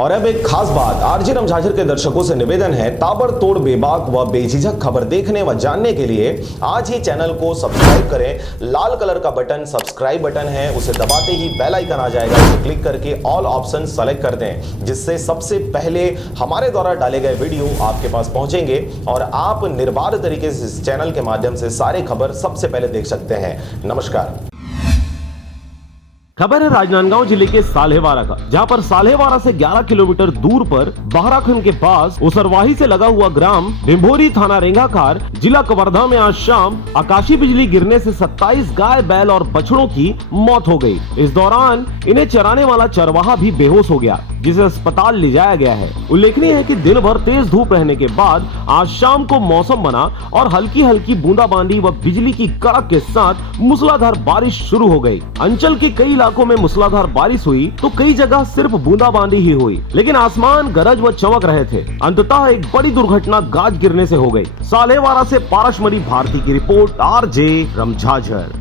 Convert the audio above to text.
और अब एक खास बात, आरजे रमझाझर के दर्शकों से निवेदन है, ताबड़तोड़ बेबाक व बेझिझक खबर देखने व जानने के लिए आज ही चैनल को सब्सक्राइब करें। लाल कलर का बटन सब्सक्राइब बटन है, उसे दबाते ही बेल आइकन आ जाएगा, उसे क्लिक करके ऑल ऑप्शन सेलेक्ट कर दें, जिससे सबसे पहले हमारे द्वारा डाले गए वीडियो आपके पास पहुंचेंगे और आप निर्बाध तरीके से इस चैनल के माध्यम से सारे खबर सबसे पहले देख सकते हैं। नमस्कार। खबर है राजनांदगांव जिले के साल्हेवारा का, जहां पर साल्हेवारा से 11 किलोमीटर दूर पर बहराखंड के पास उसरवाही से लगा हुआ ग्राम भिंभोरी, थाना रेंगाखार, जिला कवर्धा में आज शाम आकाशीय बिजली गिरने से 27 गाय, बैल और बछड़ों की मौत हो गई। इस दौरान इन्हें चराने वाला चरवाहा भी बेहोश हो गया, जिसे अस्पताल ले जाया गया है। उल्लेखनीय है कि दिन भर तेज धूप रहने के बाद आज शाम को मौसम बना और हल्की हल्की बूंदाबांदी व बिजली की कड़क के साथ मूसलाधार बारिश शुरू हो गई। अंचल के कई इलाकों में मूसलाधार बारिश हुई तो कई जगह सिर्फ बूंदाबांदी ही हुई, लेकिन आसमान गरज व चमक रहे थे। अंततः एक बड़ी दुर्घटना गाज गिरने से हो गई। साल्हेवारा से पारसमणि भारती की रिपोर्ट, आरजे रमझाझर।